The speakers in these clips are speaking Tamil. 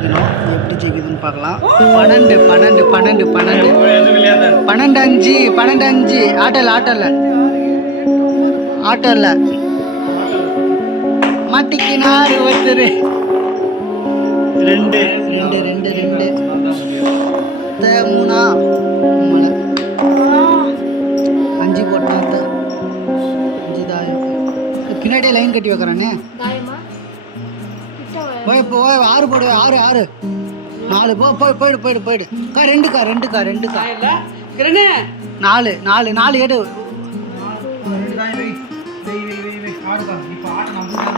ஜெயிக்கணும் எப்படி ஜெயிக்குதுன்னு பார்க்கலாம். பன்னெண்டு பன்னெண்டு பன்னெண்டு பன்னெண்டு. பன்னெண்டு அஞ்சு பன்னெண்டு அஞ்சு ஆட்டோல. ஆட்டோல. ஆட்டோல மாட்டிக்கினாரு ஒருத்தர். ரெண்டு. ரெண்டு ரெண்டு ரெண்டு. மூணா. மூணு. அஞ்சு போட்டா அத்தை. அஞ்சு தாயம் பின்னாடியே லைன் கட்டி வைக்கிறானே. போய் போய் ஆறு போடு ஆறு ஆறு. நாலு போ போய் போயிடு போயிடு போயிடு. கா ரெண்டுக்கா ரெண்டுக்கா ரெண்டுக்கா நாலு நாலு நாலு எடு.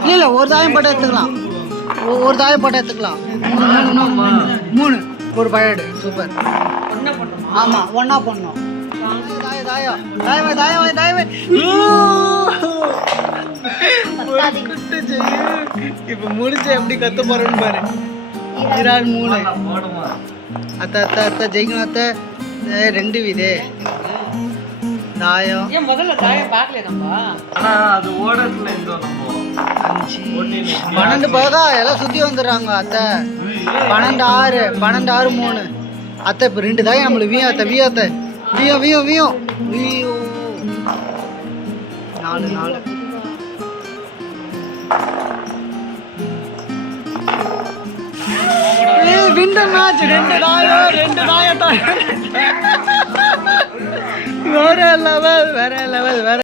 இல்லை இல்லை ஒரு தாயம் போட்டு எடுத்துக்கலாம். ஒரு தாயம் போட்டு எடுத்துக்கலாம். மூணு மூணு மூணு மூணு ஒரு பயடு சூப்பர். ஆமாம் ஒன்றா பண்ணோம் தாயம் தாயம் தாயமே. தாயமே தாயமே இப்போ முடிச்சு எப்படி கத்த போறேன்னு பாரு. இறால் மூணு. அத்தை அத்தை அத்தை ஜெயிக்கணும் அத்தை. ரெண்டு விதே தாயம். ஏன் முதல்ல தாயம் பார்க்கல நம்ம? ஆனா அது ஓடத்துல இருந்தோம் நம்ம அஞ்சு. பன்னெண்டு போதா எல்லாம் சுத்தி வந்துடுறாங்க அத்தை. பன்னெண்டு ஆறு பன்னெண்டு ஆறு மூணு. அத்தை இப்போ ரெண்டு தாயம் நம்மளுக்கு வீயம் அத்தை வீயம் அத்தை. வீயம் வீயம் வீயம். வீயோ நாலு நாலு. விண்டர் மேட்ச் ரெண்டு தாயம் ரெண்டு தாயம் வேற லெவல் வேற லெவல் வேற